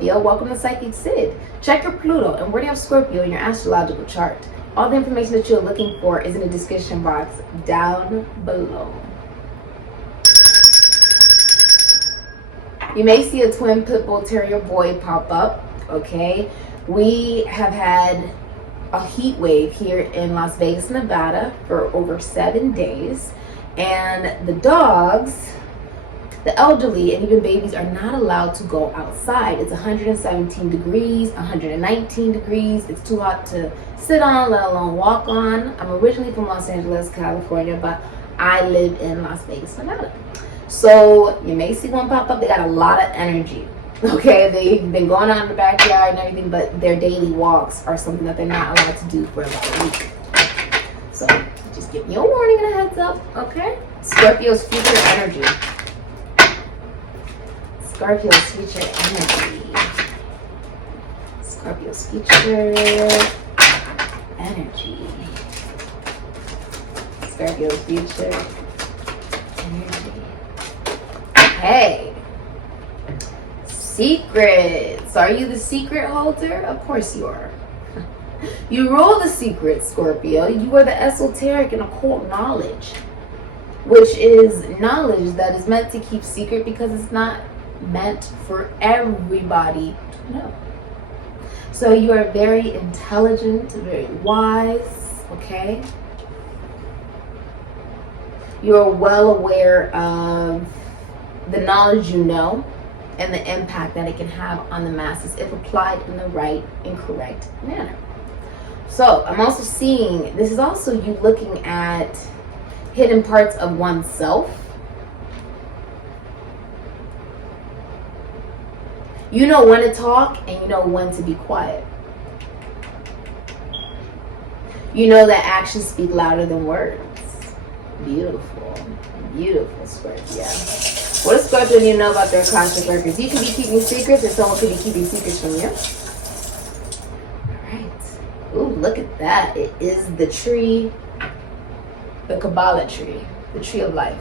Scorpio, welcome to SIKIKSYD. Check your Pluto and where do you have Scorpio in your astrological chart. All the information that you're looking for is in the description box down below. You may see a twin pit bull terrier boy pop up, okay? We have had a heat wave here in Las Vegas, Nevada for over 7 days. And the dogs, the elderly, and even babies are not allowed to go outside. It's 117 degrees, 119 degrees. It's too hot to sit on, let alone walk on. I'm originally from Los Angeles, California, but I live in Las Vegas, Nevada. So you may see one pop up. They got a lot of energy. Okay, they've been going out in the backyard and everything, but their daily walks are something that they're not allowed to do for about a week. So just give me a warning and a heads up, okay? Scorpio's future energy. Scorpio's future energy. Scorpio's future energy. Scorpio's future energy. Hey. Secrets. Are you the secret holder? Of course you are. You rule the secrets, Scorpio. You are the esoteric and occult knowledge, which is knowledge that is meant to keep secret because it's not meant for everybody to know. So you are very intelligent, very wise, okay? You are well aware of the knowledge you know and the impact that it can have on the masses if applied in the right and correct manner. So I'm also seeing, this is also you looking at hidden parts of oneself. You know when to talk and you know when to be quiet. You know that actions speak louder than words. Beautiful. Beautiful, Scorpio. What does Scorpio need to know about their Akashic records? You could be keeping secrets and someone could be keeping secrets from you. Alright. Ooh, look at that. It is the tree, the Kabbalah tree, the tree of life.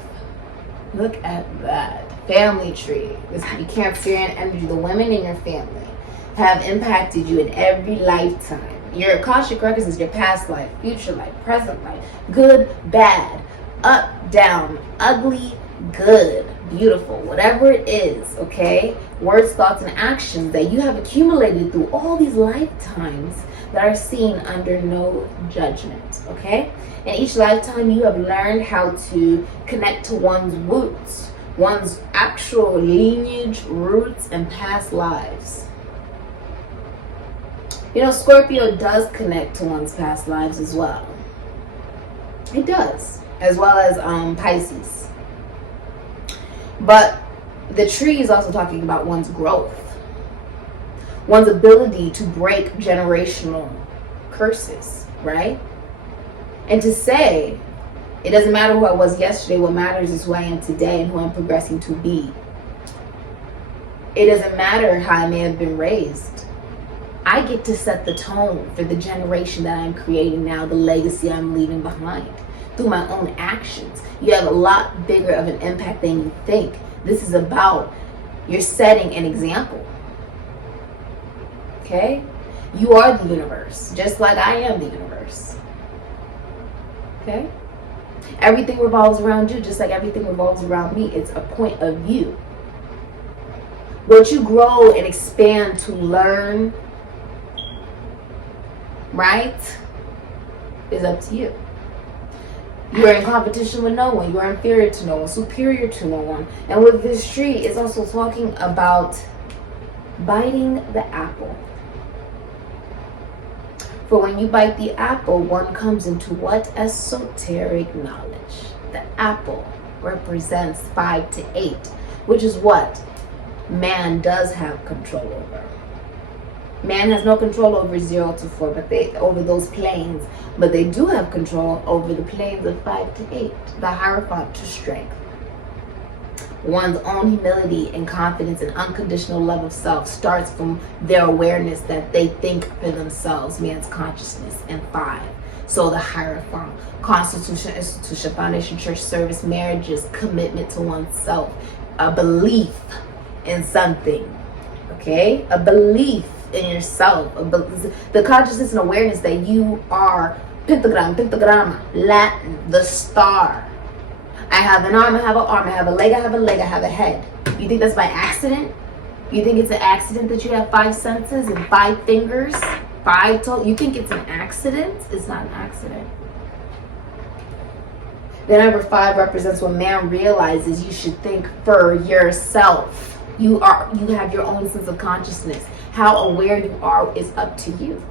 Look at that. Family tree. This could be Cancerian energy. The women in your family have impacted you in every lifetime. Your Akashic records is your past life, future life, present life, good, bad, up, down, ugly, good, beautiful, whatever it is, okay? Words, thoughts, and actions that you have accumulated through all these lifetimes that are seen under no judgment, okay? In each lifetime, you have learned how to connect to one's roots, one's actual lineage, roots, and past lives. You know, Scorpio does connect to one's past lives as well. It does, as well as Pisces. But the tree is also talking about one's growth, one's ability to break generational curses, right? And to say, it doesn't matter who I was yesterday, what matters is who I am today and who I'm progressing to be. It doesn't matter how I may have been raised. I get to set the tone for the generation that I'm creating now, the legacy I'm leaving behind through my own actions. You have a lot bigger of an impact than you think. This is about you're setting an example. Okay? You are the universe, just like I am the universe. Okay? Everything revolves around you, just like everything revolves around me. It's a point of view. What you grow and expand to learn, right, is up to you. You are in competition with no one. You are inferior to no one, superior to no one. And with this tree, it's also talking about biting the apple. For when you bite the apple, one comes into what? Esoteric knowledge. The apple represents 5 to 8, which is what man does have control over. Man has no control over 0 to 4, but over those planes. But they do have control over the planes of 5 to 8, the Hierophant to strength. One's own humility and confidence and unconditional love of self starts from their awareness that they think for themselves, man's consciousness, and 5. So the Hierophant, Constitution, Institution, Foundation, Church, Service, Marriages, commitment to oneself, a belief in something. okay? A belief in yourself, the consciousness and awareness that you are pentagram, Latin, the star. I have an arm, I have an arm, I have a leg, I have a leg, I have a head. You think that's by accident? You think it's an accident that you have 5 senses and 5 fingers, 5 toes? You think it's an accident? It's not an accident. The number 5 represents when man realizes you should think for yourself. You have your own sense of consciousness. How aware you are is up to you.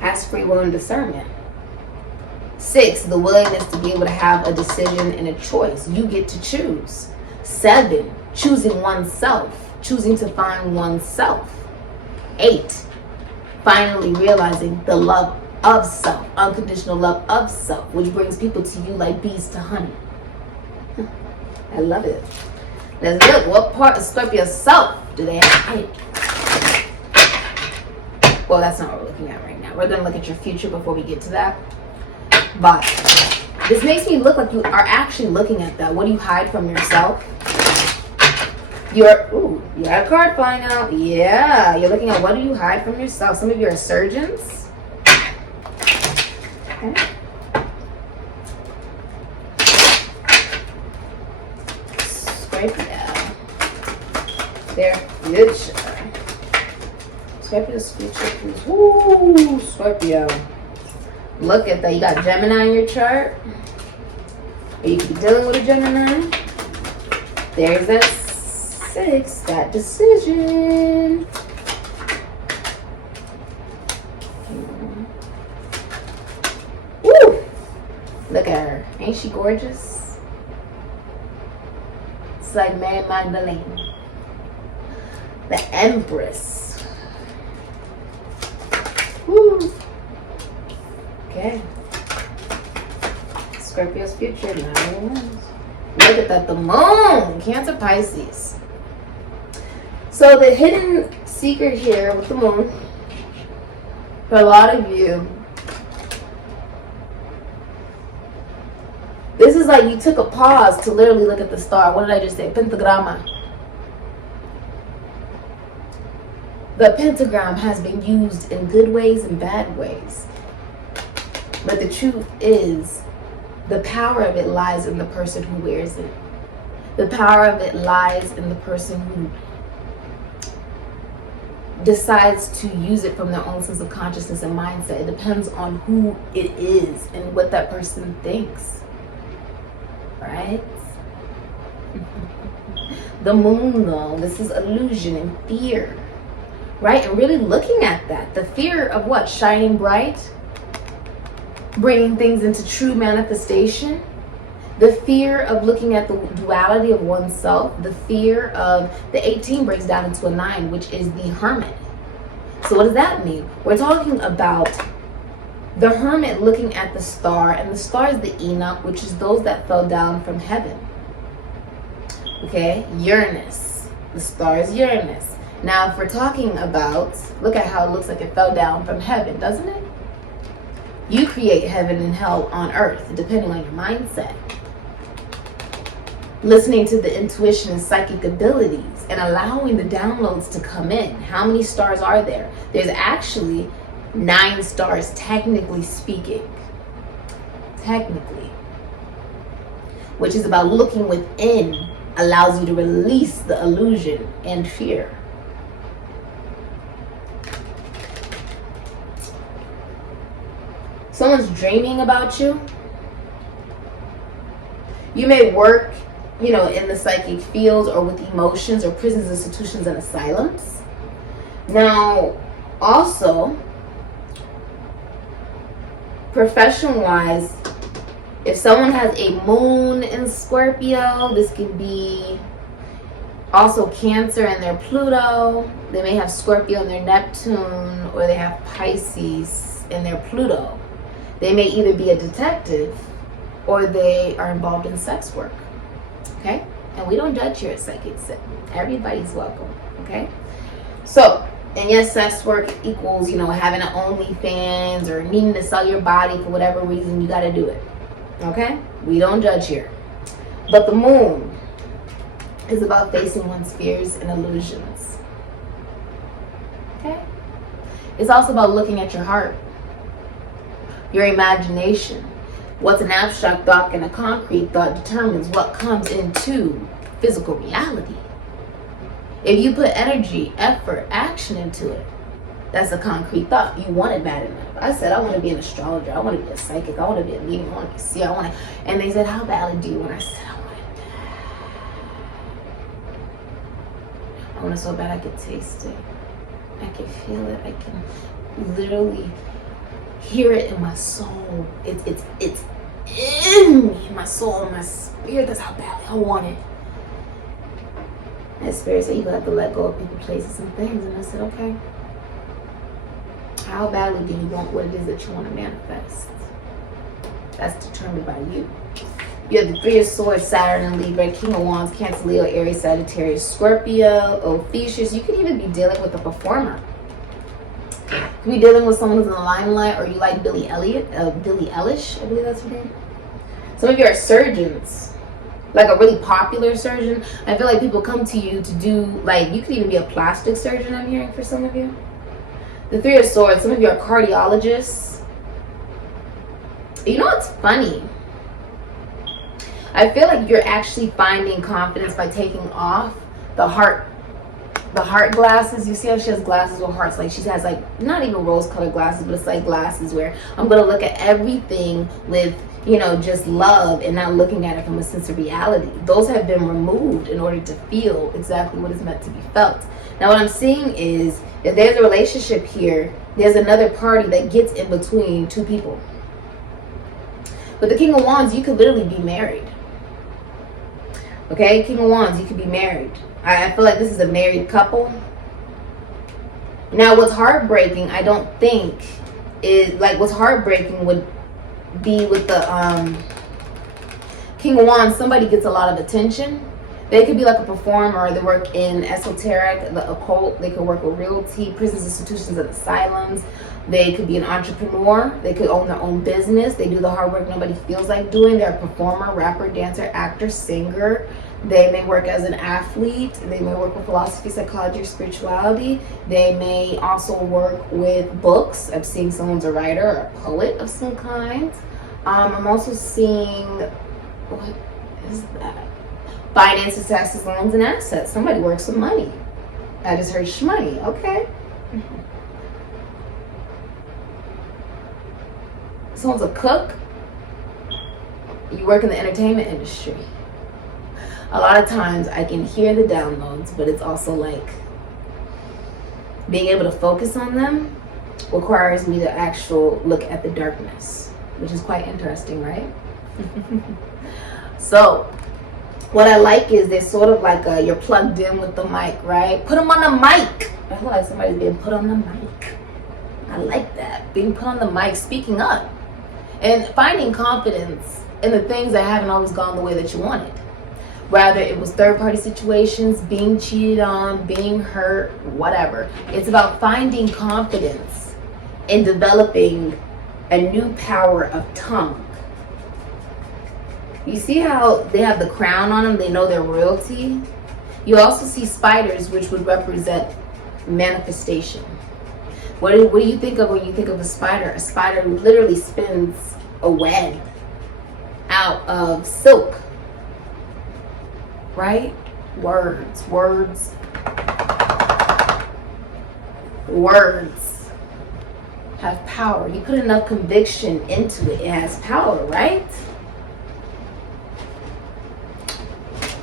That's free will and discernment. 6, the willingness to be able to have a decision and a choice. You get to choose. 7, choosing oneself, choosing to find oneself. 8, finally realizing the love of self, unconditional love of self, which brings people to you like bees to honey. I love it. Let's look. What part of Scorpio self do they have? Well, that's not what we're looking at right now. We're going to look at your future before we get to that. But this makes me look like you are actually looking at that. What do you hide from yourself? You got a card flying out. Yeah, you're looking at what do you hide from yourself. Some of you are surgeons. Okay. Scorpio. Their future. Scorpio's future. Woo, Scorpio. Look at that. You got Gemini in your chart. Or you could be dealing with a Gemini. There's that 6, that decision. Woo! Look at her. Ain't she gorgeous? It's like Mary Magdalene. The Empress. Woo! Okay. Scorpio's future, 9 months. Look at that, the moon, Cancer, Pisces. So the hidden secret here with the moon, for a lot of you, this is like you took a pause to literally look at the star. What did I just say? Pentagram. The pentagram has been used in good ways and bad ways. But the truth is, the power of it lies in the person who wears it. The power of it lies in the person who decides to use it from their own sense of consciousness and mindset. It depends on who it is and what that person thinks. Right? The moon, though, this is illusion and fear. Right? And really looking at that. The fear of what? Shining bright? Bringing things into true manifestation, the fear of looking at the duality of oneself, the fear of the 18 breaks down into a 9, which is the hermit. So what does that mean? We're talking about the hermit looking at the star, and the star is the Enoch, which is those that fell down from heaven. Okay, Uranus. The star is Uranus. Now, if we're talking about, look at how it looks like it fell down from heaven, doesn't it? You create heaven and hell on earth, depending on your mindset. Listening to the intuition and psychic abilities and allowing the downloads to come in. How many stars are there? There's actually 9 stars, technically speaking. Technically. Which is about looking within, allows you to release the illusion and fear. Someone's dreaming about you. You may work, in the psychic fields or with emotions or prisons, institutions, and asylums. Now, also, profession-wise, if someone has a moon in Scorpio, this could be also Cancer in their Pluto. They may have Scorpio in their Neptune, or they have Pisces in their Pluto. They may either be a detective or they are involved in sex work. Okay? And we don't judge here at SIKIKSYD. Everybody's welcome. Okay? So, and yes, sex work equals, having an OnlyFans or needing to sell your body for whatever reason. You got to do it. Okay? We don't judge here. But the moon, is about facing one's fears and illusions. Okay? It's also about looking at your heart, your imagination. What's an abstract thought and a concrete thought determines what comes into physical reality. If you put energy, effort, action into it, that's a concrete thought. You want it bad enough. I said, I want to be an astrologer. I want to be a psychic. I want to be a medium. I want to be a seer. And they said, how badly do you want? I said, I want it bad. I want it so bad I could taste it. I can feel it. I can literally hear it in my soul. It's in me, my soul, my spirit. That's how badly I want it. And spirit said, you have to let go of people, places, and things. And I said, okay. How badly do you want what it is that you want to manifest? That's determined by you. You have the Three of Swords, Saturn and Libra, King of Wands, Cancer, Leo, Aries, Sagittarius, Scorpio, Ophiuchus. You could even be dealing with a performer. You could be dealing with someone who's in the limelight, or you like Billie Eilish, I believe that's her name. Some of you are surgeons, like a really popular surgeon. I feel like people come to you to do, like, you could even be a plastic surgeon, I'm hearing, for some of you. The Three of Swords, some of you are cardiologists. You know what's funny? I feel like you're actually finding confidence by taking off the heart glasses. You see how she has glasses with hearts? Like, she has, like, not even rose-colored glasses, but it's like glasses where I'm going to look at everything with, you know, just love and not looking at it from a sense of reality. Those have been removed in order to feel exactly what is meant to be felt. Now, what I'm seeing is, if there's a relationship here, there's another party that gets in between two people. With the King of Wands, you could literally be married. Okay, King of Wands, you could be married. I feel like this is a married couple. Now, what's heartbreaking, I don't think, is, like, what's heartbreaking would be with the King of Wands, somebody gets a lot of attention. They could be like a performer, they work in esoteric, the occult, they could work with realty, prisons, institutions, and asylums. They could be an entrepreneur, they could own their own business, they do the hard work nobody feels like doing. They're a performer, rapper, dancer, actor, singer. They may work as an athlete, they may work with philosophy, psychology, or spirituality. They may also work with books. I'm seeing someone's a writer or a poet of some kind. I'm also seeing, what is that? Finances, taxes, loans, and assets. Somebody works with money. I just heard shmoney. Okay. Someone's a cook. You work in the entertainment industry. A lot of times I can hear the downloads, but it's also like being able to focus on them requires me to actually look at the darkness, which is quite interesting, right? So what I like is there's sort of like you're plugged in with the mic, right? Put them on the mic. I feel like somebody's being put on the mic. I like that. Being put on the mic, speaking up, and finding confidence in the things that haven't always gone the way that you wanted. Whether it was third-party situations, being cheated on, being hurt, whatever. It's about finding confidence in developing a new power of tongue. You see how they have the crown on them? They know their royalty. You also see spiders, which would represent manifestation. What do you think of when you think of a spider? A spider literally spins a web out of silk. Right? Words have power. You put enough conviction into it, it has power, right?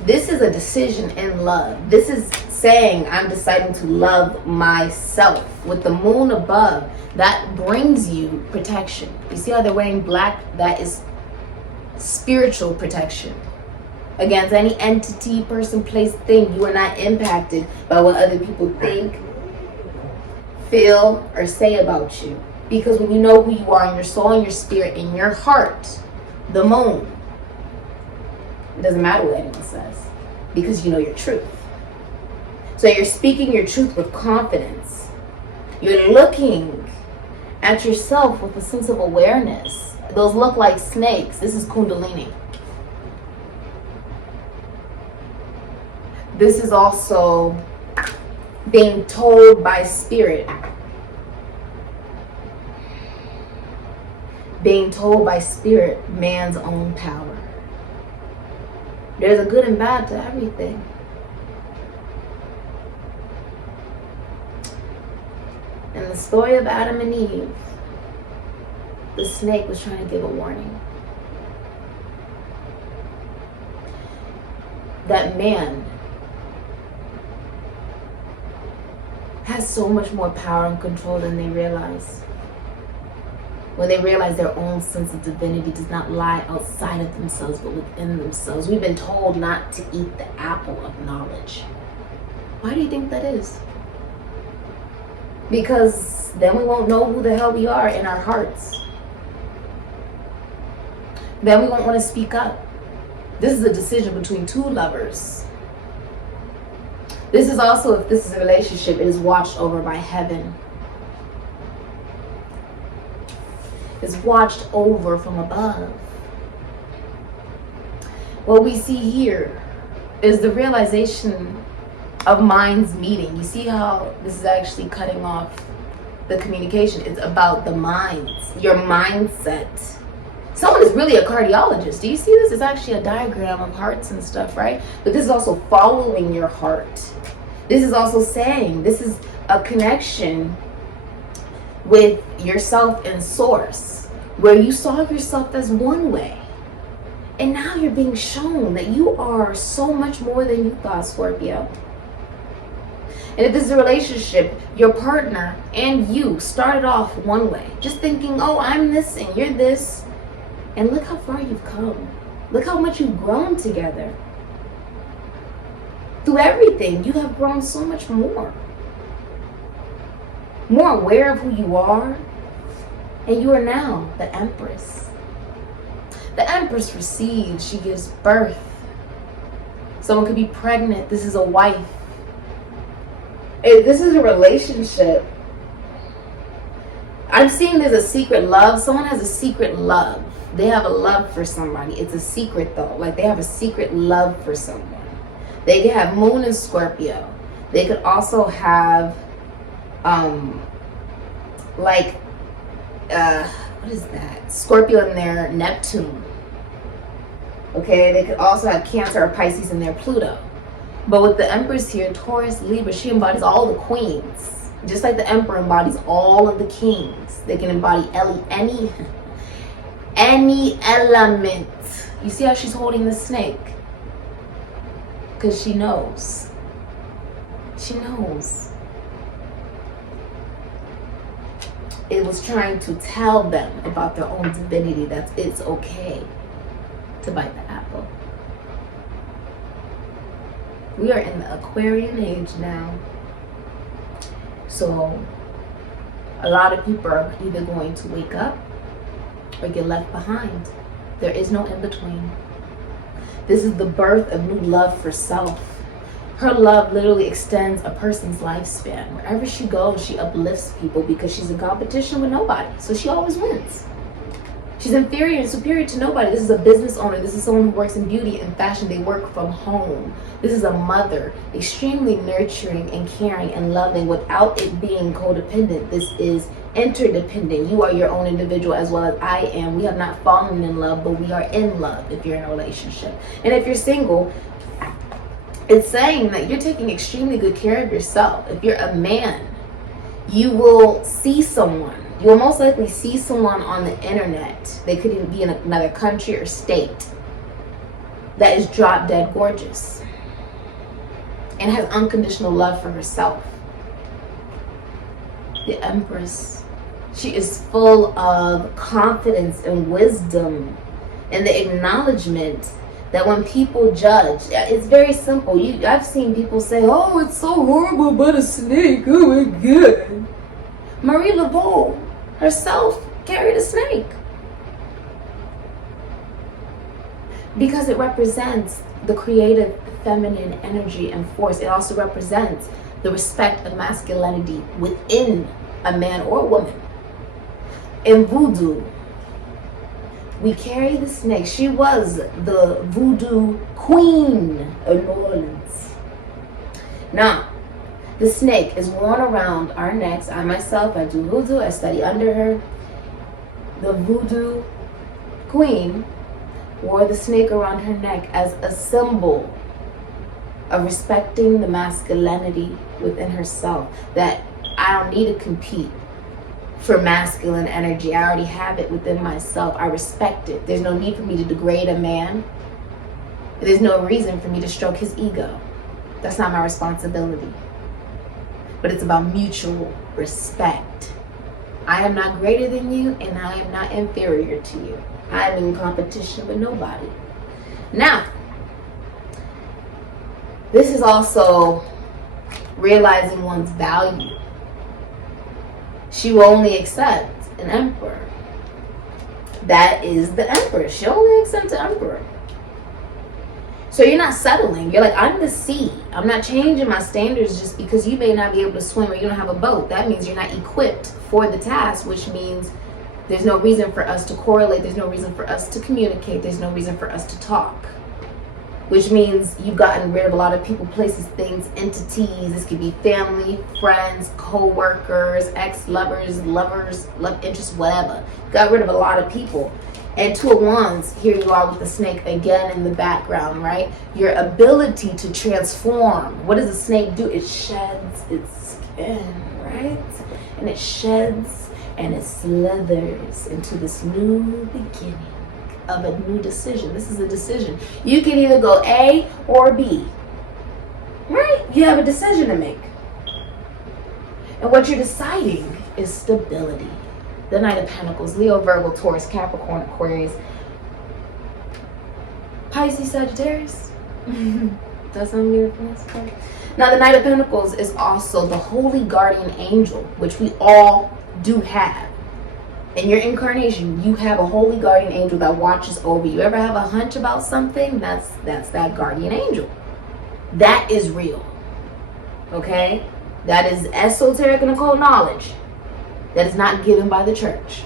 This is a decision in love. This is saying I'm deciding to love myself. With the moon above, that brings you protection. You see how they're wearing black? That is spiritual protection. Against any entity, person, place, thing. You are not impacted by what other people think, feel, or say about you. Because when you know who you are in your soul and your spirit, in your heart, the moon, it doesn't matter what anyone says, because you know your truth. So you're speaking your truth with confidence. You're looking at yourself with a sense of awareness. Those look like snakes. This is Kundalini. This is also being told by spirit. Being told by spirit man's own power. There's a good and bad to everything. In the story of Adam and Eve, the snake was trying to give a warning. That man has so much more power and control than they realize. When they realize their own sense of divinity does not lie outside of themselves, but within themselves. We've been told not to eat the apple of knowledge. Why do you think that is? Because then we won't know who the hell we are in our hearts. Then we won't want to speak up. This is a decision between two lovers. This is also, if this is a relationship, it is watched over by heaven. It's watched over from above. What we see here is the realization of minds meeting. You see how this is actually cutting off the communication. It's about the minds, your mindset. Someone is really a cardiologist. Do you see this? It's actually a diagram of hearts and stuff, right? But this is also following your heart. This is also saying, this is a connection with yourself and source, where you saw yourself as one way. And now you're being shown that you are so much more than you thought, Scorpio. And if this is a relationship, your partner and you started off one way, just thinking, oh, I'm this and you're this. And look how far you've come. Look how much you've grown together. Through everything, you have grown so much more. More aware of who you are. And you are now the Empress. The Empress receives, she gives birth. Someone could be pregnant. This is a wife. If this is a relationship, I'm seeing there's a secret love. Someone has a secret love. They have a love for somebody. It's a secret though. Like they have a secret love for someone. They could have Moon in Scorpio. They could also have what is that? Scorpio in their Neptune. Okay, they could also have Cancer or Pisces in their Pluto. But with the Empress here, Taurus, Libra, she embodies all the queens. Just like the Emperor embodies all of the kings. They can embody any element. You see how she's holding the snake? Because she knows. She knows. It was trying to tell them about their own divinity, that it's okay to bite the apple. We are in the Aquarian age now. So a lot of people are either going to wake up or get left behind. There is no in between. This is the birth of new love for self. Her love literally extends a person's lifespan. Wherever she goes, she uplifts people because she's in competition with nobody. So she always wins. She's inferior and superior to nobody. This is a business owner. This is someone who works in beauty and fashion. They work from home. This is a mother, extremely nurturing and caring and loving without it being codependent. This is interdependent. You are your own individual as well as I am. We have not fallen in love, but we are in love if you're in a relationship. And if you're single, it's saying that you're taking extremely good care of yourself. If you're a man, you will see someone. You will most likely see someone on the internet. They could even be in another country or state that is drop dead gorgeous and has unconditional love for herself. The Empress, she is full of confidence and wisdom and the acknowledgement that when people judge, it's very simple. I've seen people say, oh, it's so horrible about a snake. Oh my God. Marie Laveau herself carried a snake. Because it represents the creative feminine energy and force. It also represents the respect of masculinity within a man or a woman. In Voodoo, we carry the snake. She was the Voodoo queen of New Orleans. Now, the snake is worn around our necks. I myself, I do voodoo. I study under her. The voodoo queen wore the snake around her neck as a symbol of respecting the masculinity within herself. That I don't need to compete for masculine energy. I already have it within myself. I respect it. There's no need for me to degrade a man. There's no reason for me to stroke his ego. That's not my responsibility. But it's about mutual respect. I am not greater than you, and I am not inferior to you. I am in competition with nobody. Now, this is also realizing one's value. She will only accept an emperor. That is the emperor. She only accepts an emperor. So you're not settling. You're like, I'm the sea. I'm not changing my standards just because you may not be able to swim or you don't have a boat. That means you're not equipped for the task, which means there's no reason for us to correlate. There's no reason for us to communicate. There's no reason for us to talk. Which means you've gotten rid of a lot of people, places, things, entities. This could be family, friends, co-workers, ex-lovers, lovers, love interests, whatever. Got rid of a lot of people. And two of wands, here you are with the snake again in the background, right? Your ability to transform. What does a snake do? It sheds its skin, right? And it sheds and it slithers into this new beginning of a new decision. This is a decision. You can either go A or B, right? You have a decision to make. And what you're deciding is stability. The Knight of Pentacles, Leo, Virgo, Taurus, Capricorn, Aquarius, Pisces, Sagittarius. Does sound weird for us? Okay. Now, the Knight of Pentacles is also the holy guardian angel, which we all do have. In your incarnation, you have a holy guardian angel that watches over you. Ever have a hunch about something? That's that guardian angel. That is real. Okay? That is esoteric and occult knowledge. That is not given by the church.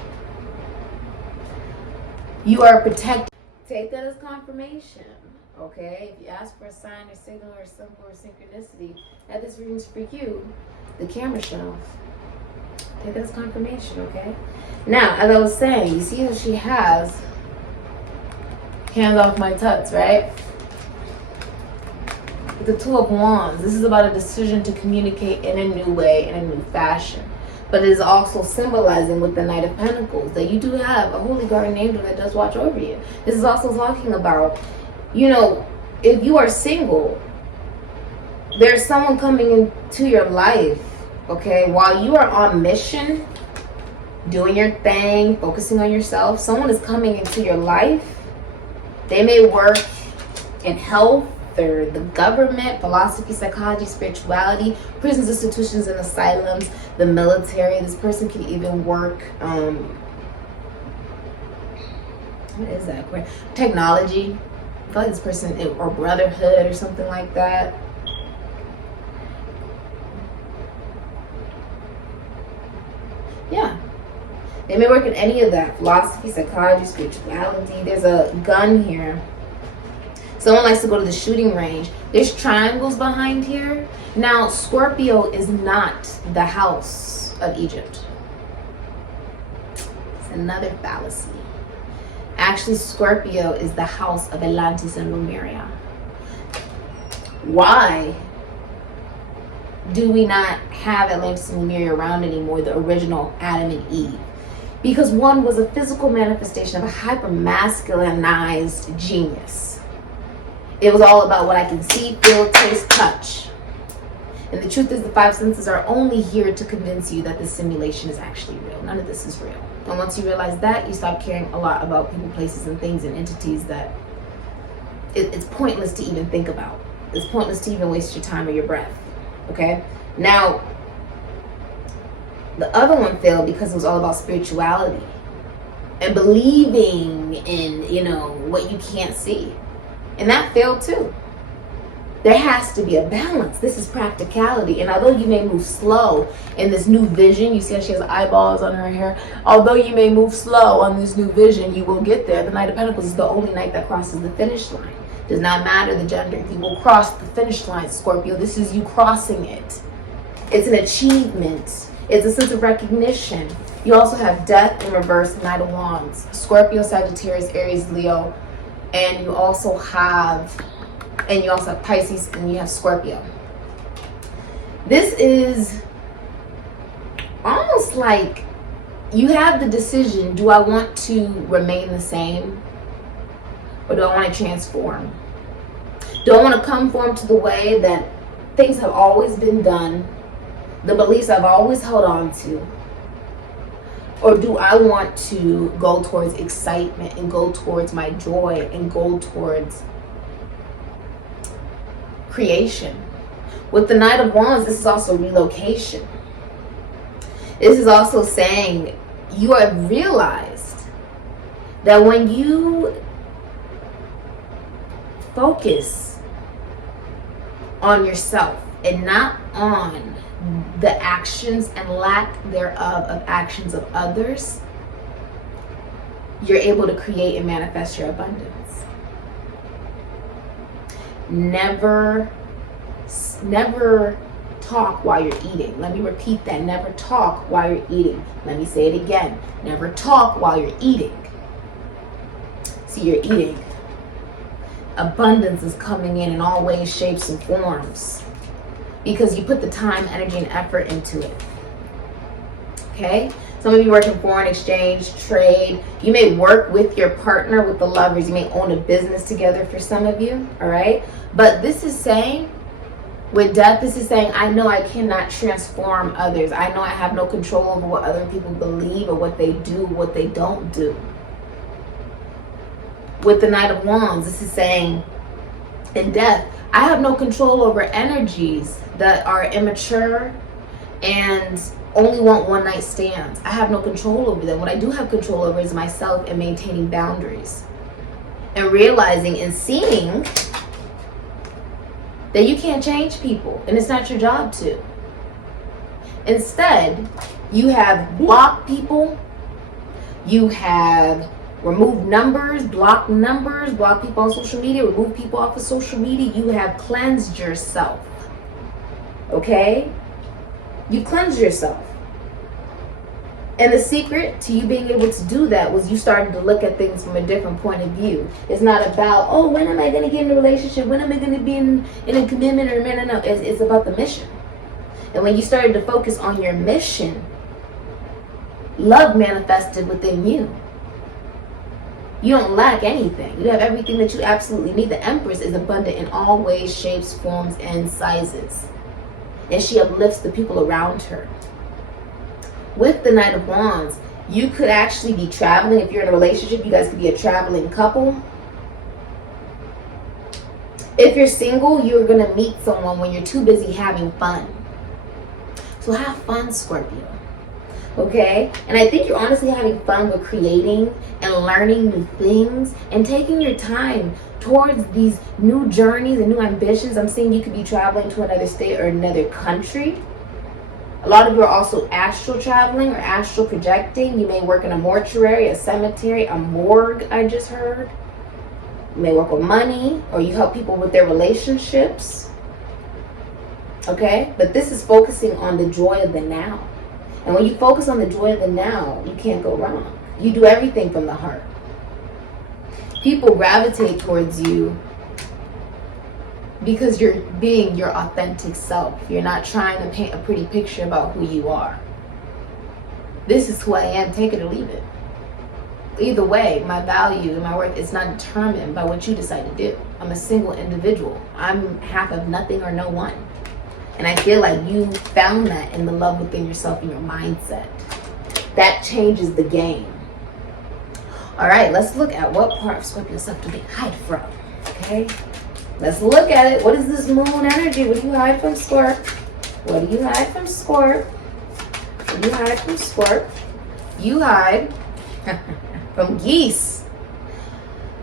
You are protected. Take that as confirmation, okay? If you ask for a sign or signal or symbol or synchronicity that this reading's for you, the camera shut off. Take that as confirmation, okay? Now, as I was saying, you see that she has hands off my tuts, right? The Two of Wands. This is about a decision to communicate in a new way, in a new fashion. But it is also symbolizing with the Knight of Pentacles that you do have a holy guardian angel that does watch over you. This is also talking about, you know, if you are single, there's someone coming into your life, okay, while you are on mission, doing your thing, focusing on yourself, someone is coming into your life. They may work in health, or the government, philosophy, psychology, spirituality, prisons, institutions, and asylums, the military. This person can even work, what is that? Technology. I feel like this person, or brotherhood or something like that. Yeah. They may work in any of that. Philosophy, psychology, spirituality. There's a gun here. Someone likes to go to the shooting range. There's triangles behind here. Now, Scorpio is not the house of Egypt. It's another fallacy. Actually, Scorpio is the house of Atlantis and Lemuria. Why do we not have Atlantis and Lemuria around anymore, the original Adam and Eve? Because one was a physical manifestation of a hyper-masculinized genius. It was all about what I can see, feel, taste, touch. And the truth is, the five senses are only here to convince you that this simulation is actually real. None of this is real. And once you realize that, you stop caring a lot about people, places, and things and entities that it's pointless to even think about. It's pointless to even waste your time or your breath. Okay? Now, the other one failed because it was all about spirituality and believing in, you know, what you can't see. And that failed too. There has to be a balance. This is practicality. And although you may move slow in this new vision, you see how she has eyeballs on her hair. Although you may move slow on this new vision, you will get there. The Knight of Pentacles is the only knight that crosses the finish line. Does not matter the gender. You will cross the finish line, Scorpio. This is you crossing it. It's an achievement. It's a sense of recognition. You also have Death in reverse, Knight of Wands. Scorpio, Sagittarius, Aries, Leo. And you also have Pisces, and you have Scorpio. This is almost like you have the decision, do I want to remain the same? Or do I want to transform? Do I want to conform to the way that things have always been done, the beliefs I've always held on to? Or do I want to go towards excitement and go towards my joy and go towards creation? With the Knight of Wands, this is also relocation. This is also saying you have realized that when you focus on yourself and not on the actions and lack thereof of actions of others, you're able to create and manifest your abundance. Never talk while you're eating. Let me repeat that. Never talk while you're eating. Let me say it again. Never talk while you're eating. See, you're eating. Abundance is coming in all ways, shapes, and forms because you put the time, energy, and effort into it. Okay? Some of you work in foreign exchange, trade. You may work with your partner, with the lovers. You may own a business together for some of you. All right? But this is saying, with Death, this is saying, I know I cannot transform others. I know I have no control over what other people believe or what they do, what they don't do. With the Knight of Wands, this is saying, in Death, I have no control over energies that are immature and only want one night stands. I have no control over them. What I do have control over is myself and maintaining boundaries. And realizing and seeing that you can't change people and it's not your job to. Instead, you have blocked people, you have removed numbers, block people on social media, remove people off of social media. You have cleansed yourself. Okay? You cleansed yourself. And the secret to you being able to do that was you started to look at things from a different point of view. It's not about, oh, when am I going to get in a relationship? When am I going to be in a commitment? Or no. It's about the mission. And when you started to focus on your mission, love manifested within you. You don't lack anything. You have everything that you absolutely need. The Empress is abundant in all ways, shapes, forms, and sizes. And she uplifts the people around her. With the Knight of Wands, you could actually be traveling. If you're in a relationship, you guys could be a traveling couple. If you're single, you're going to meet someone when you're too busy having fun. So have fun, Scorpio. Okay? And I think you're honestly having fun with creating and learning new things and taking your time towards these new journeys and new ambitions. I'm seeing you could be traveling to another state or another country. A lot of you are also astral traveling or astral projecting. You may work in a mortuary, a cemetery, a morgue, I just heard. You may work with money, or you help people with their relationships. Okay? But this is focusing on the joy of the now. And when you focus on the joy of the now, you can't go wrong. You do everything from the heart. People gravitate towards you because you're being your authentic self. You're not trying to paint a pretty picture about who you are. This is who I am, take it or leave it. Either way, my value and my worth is not determined by what you decide to do. I'm a single individual. I'm half of nothing or no one. And I feel like you found that in the love within yourself and your mindset. That changes the game. All right, let's look at what part of Scorpio stuff do they hide from, okay? Let's look at it. What is this moon energy? What do you hide from, Scorp? What do you hide from, Scorp? What do you hide from, Scorp? You hide from geese.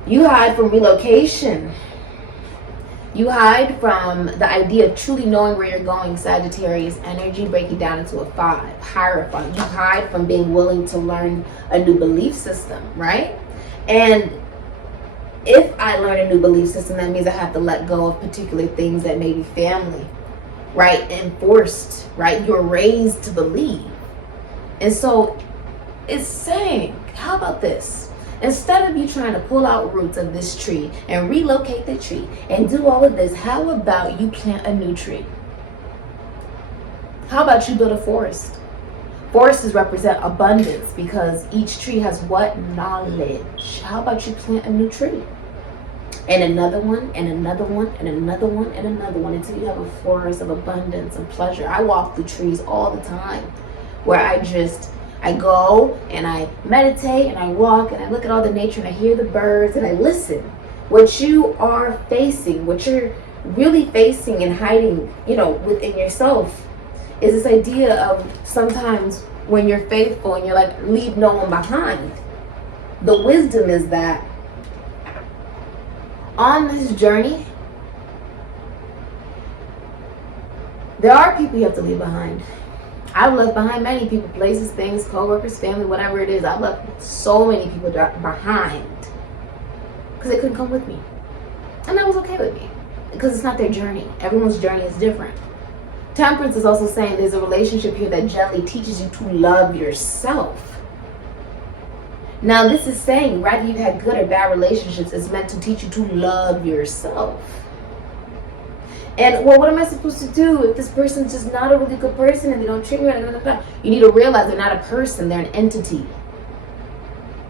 You hide from relocation. You hide from the idea of truly knowing where you're going, Sagittarius energy, breaking down into a 5, Hierophant. You hide from being willing to learn a new belief system, right? And if I learn a new belief system, that means I have to let go of particular things that may be family, right? Enforced, right? You're raised to believe. And so it's saying, how about this? Instead of you trying to pull out roots of this tree and relocate the tree and do all of this, how about you plant a new tree? How about you build a forest? Forests represent abundance because each tree has what? Knowledge. How about you plant a new tree? And another one, and another one, and another one, and another one, until you have a forest of abundance and pleasure. I walk through trees all the time where I go and I meditate and I walk and I look at all the nature and I hear the birds and I listen. What you are facing, what you're really facing and hiding, you know, within yourself is this idea of sometimes when you're faithful and you're like, leave no one behind. The wisdom is that on this journey, there are people you have to leave behind. I've left behind many people, places, things, co-workers, family, whatever it is. I've left so many people behind because they couldn't come with me. And that was okay with me because it's not their journey. Everyone's journey is different. Temperance is also saying there's a relationship here that gently teaches you to love yourself. Now this is saying whether you've had good or bad relationships, it's meant to teach you to love yourself. And well, what am I supposed to do if this person's just not a really good person and they don't treat me right? You need to realize they're not a person, they're an entity.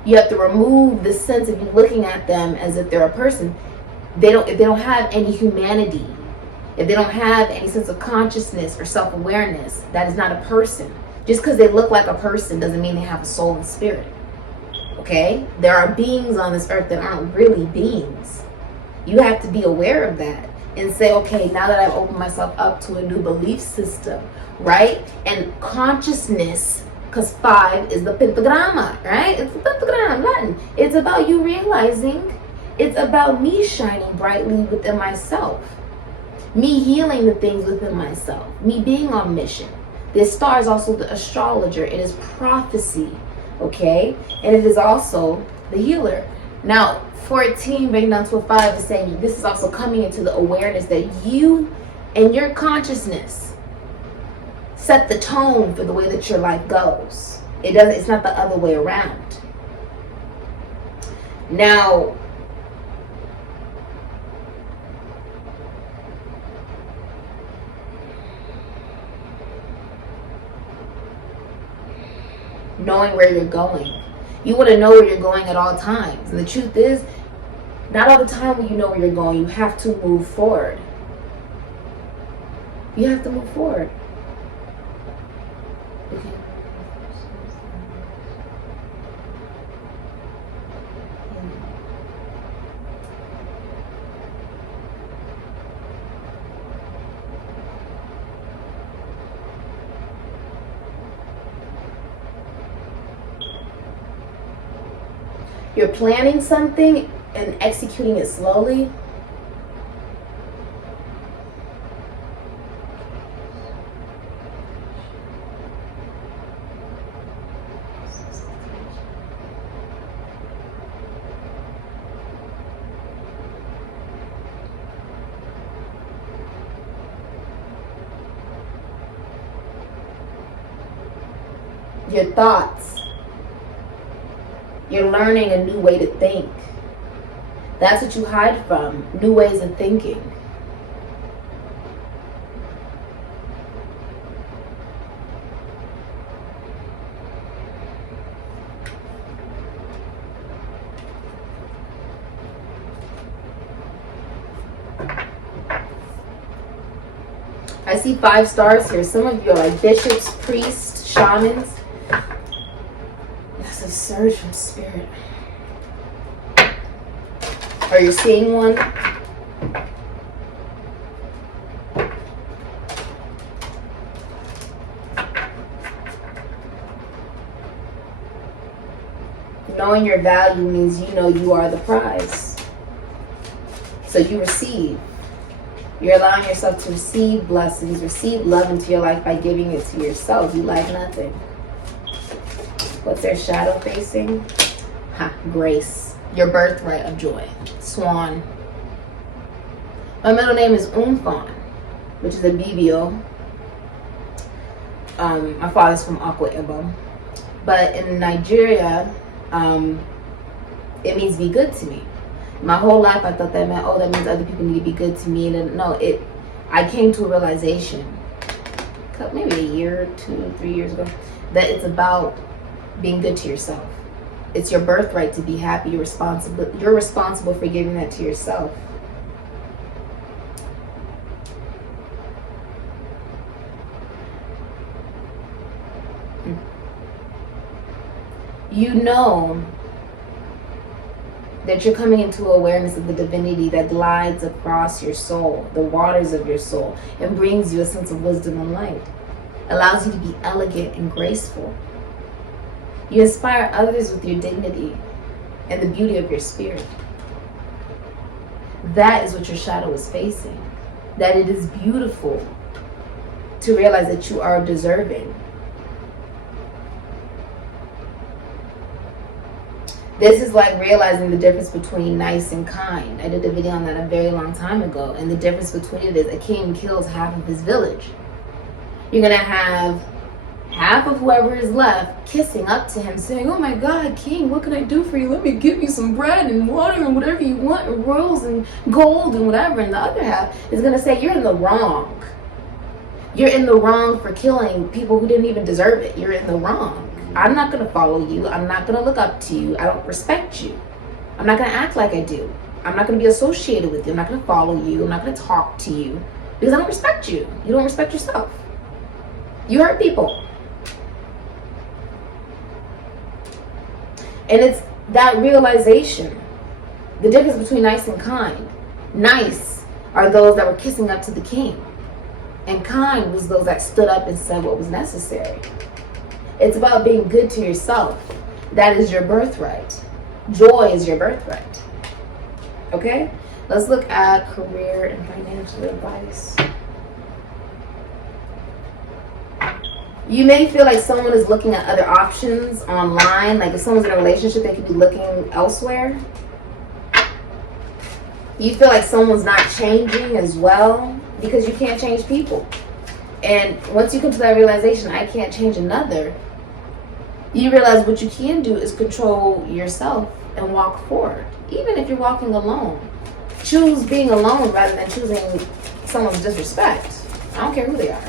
You have to remove the sense of you looking at them as if they're a person. If they don't have any humanity, if they don't have any sense of consciousness or self-awareness, that is not a person. Just because they look like a person doesn't mean they have a soul and spirit. Okay? There are beings on this earth that aren't really beings. You have to be aware of that. And say, okay, now that I've opened myself up to a new belief system, right? And consciousness, because 5 is the pentagramma, right? It's the pentagram, Latin. It's about you realizing, it's about me shining brightly within myself. Me healing the things within myself. Me being on mission. This star is also the astrologer. It is prophecy, okay? And it is also the healer. Now, 14 breaking down to a 5 is saying this is also coming into the awareness that you and your consciousness set the tone for the way that your life goes. It's not the other way around. Now, knowing where you're going. You want to know where you're going at all times. And the truth is, not all the time when you know where you're going, you have to move forward. You have to move forward. Okay. You're planning something and executing it slowly. Your thoughts. You're learning a new way to think. That's what you hide from, new ways of thinking. I see 5 stars here. Some of you are like bishops, priests, shamans. That's a surge from spirit. Are you seeing one? Knowing your value means you know you are the prize. So you receive. You're allowing yourself to receive blessings, receive love into your life by giving it to yourself. You lack nothing. What's their shadow facing? Grace. Your birthright of joy. Swan. My middle name is Umfon, which is a Bibio. My father's from Akwa Ibom. But in Nigeria, it means be good to me. My whole life I thought that meant, oh, that means other people need to be good to me. And no, I came to a realization, maybe a year, 2, 3 years ago, that it's about being good to yourself. It's your birthright to be happy. You're responsible for giving that to yourself. You know that you're coming into awareness of the divinity that glides across your soul, the waters of your soul, and brings you a sense of wisdom and light. Allows you to be elegant and graceful. You inspire others with your dignity and the beauty of your spirit. That is what your shadow is facing. That it is beautiful to realize that you are deserving. This is like realizing the difference between nice and kind. I did a video on that a very long time ago. And the difference between it is a king kills half of his village. You're going to have half of whoever is left kissing up to him, saying, oh my God, king, what can I do for you? Let me give you some bread and water and whatever you want, and rolls and gold and whatever. And the other half is going to say, you're in the wrong. You're in the wrong for killing people who didn't even deserve it. You're in the wrong. I'm not going to follow you. I'm not going to look up to you. I don't respect you. I'm not going to act like I do. I'm not going to be associated with you. I'm not going to follow you. I'm not going to talk to you because I don't respect you. You don't respect yourself. You hurt people. And it's that realization, the difference between nice and kind. Nice are those that were kissing up to the king. And kind was those that stood up and said what was necessary. It's about being good to yourself. That is your birthright. Joy is your birthright. Okay? Let's look at career and financial advice. You may feel like someone is looking at other options online. Like if someone's in a relationship, they could be looking elsewhere. You feel like someone's not changing as well because you can't change people. And once you come to that realization, I can't change another, you realize what you can do is control yourself and walk forward. Even if you're walking alone. Choose being alone rather than choosing someone's disrespect. I don't care who they are.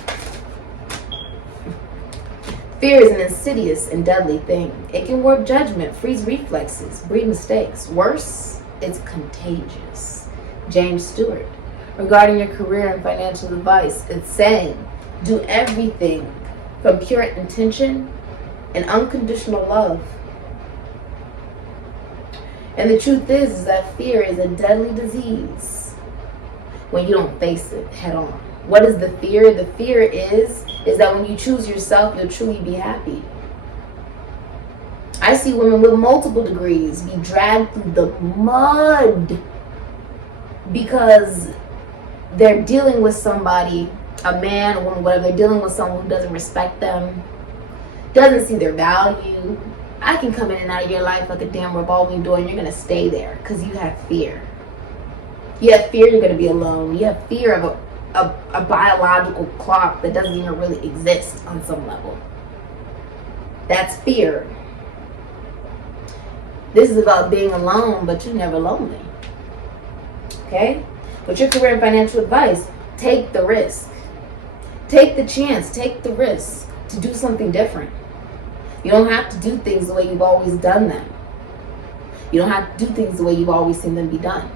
Fear is an insidious and deadly thing. It can warp judgment, freeze reflexes, breed mistakes. Worse, it's contagious. James Stewart. Regarding your career and financial advice, it's saying, do everything from pure intention and unconditional love. And the truth is that fear is a deadly disease when you don't face it head on. What is the fear? The fear is that when you choose yourself, you'll truly be happy. I see women with multiple degrees be dragged through the mud because they're dealing with somebody, a man, a woman, whatever, they're dealing with someone who doesn't respect them, doesn't see their value. I can come in and out of your life like a damn revolving door and you're going to stay there because you have fear. You have fear you're going to be alone. You have fear of a biological clock that doesn't even really exist on some level. That's fear. This is about being alone, but you're never lonely. Okay? With your career and financial advice, take the risk. Take the chance, take the risk to do something different. You don't have to do things the way you've always done them. You don't have to do things the way you've always seen them be done.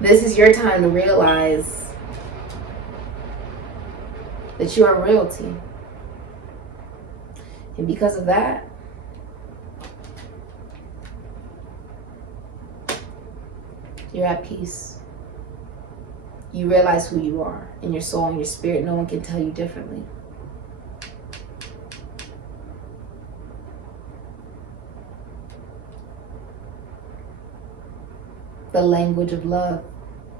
This is your time to realize that you are royalty. And because of that, you're at peace. You realize who you are in your soul and your spirit. No one can tell you differently. The language of love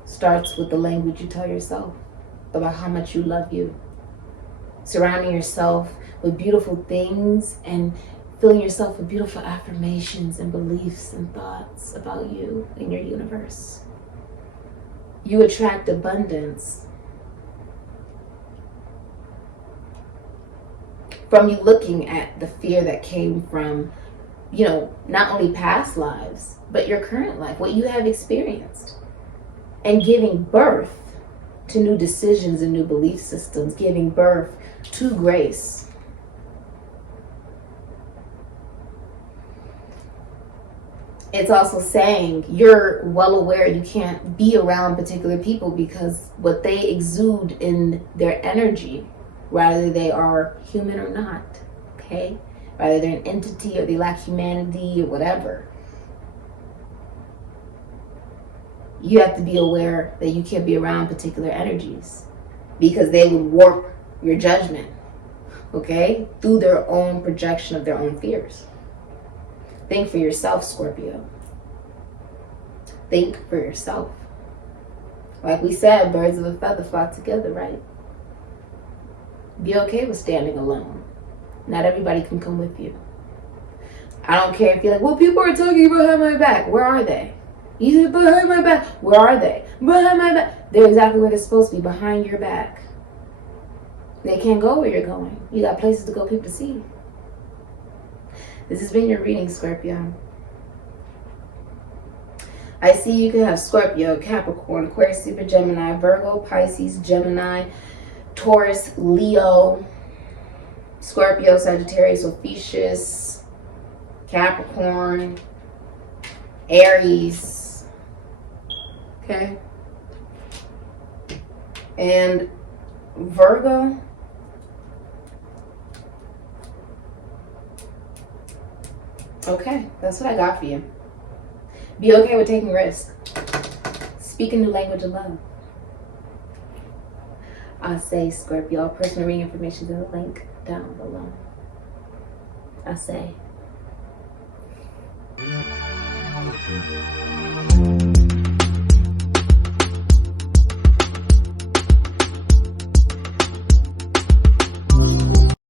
starts with the language you tell yourself about how much you love you. Surrounding yourself with beautiful things and filling yourself with beautiful affirmations and beliefs and thoughts about you and your universe. You attract abundance from you looking at the fear that came from, not only past lives, but your current life, what you have experienced, and giving birth to new decisions and new belief systems, giving birth to grace. It's also saying you're well aware you can't be around particular people because what they exude in their energy, whether they are human or not, okay? Whether they're an entity or they lack humanity or whatever. You have to be aware that you can't be around particular energies because they would warp your judgment, okay? Through their own projection of their own fears. Think for yourself, Scorpio. Think for yourself. Like we said, birds of a feather flock together, right? Be okay with standing alone. Not everybody can come with you. I don't care if you're like, well, people are talking behind my back. Where are they? You said behind my back. Where are they? Behind my back. They're exactly where they're supposed to be, behind your back. They can't go where you're going. You got places to go, people to see. This has been your reading, Scorpio. I see you can have Scorpio, Capricorn, Aquarius, Super Gemini, Virgo, Pisces, Gemini, Taurus, Leo, Scorpio, Sagittarius, Ophiuchus, Capricorn, Aries, okay? And Virgo, okay, that's what I got for you. Be okay with taking risks. Speak a new language of love. I say, Scorpio, personal reading information is in the link down below. I say.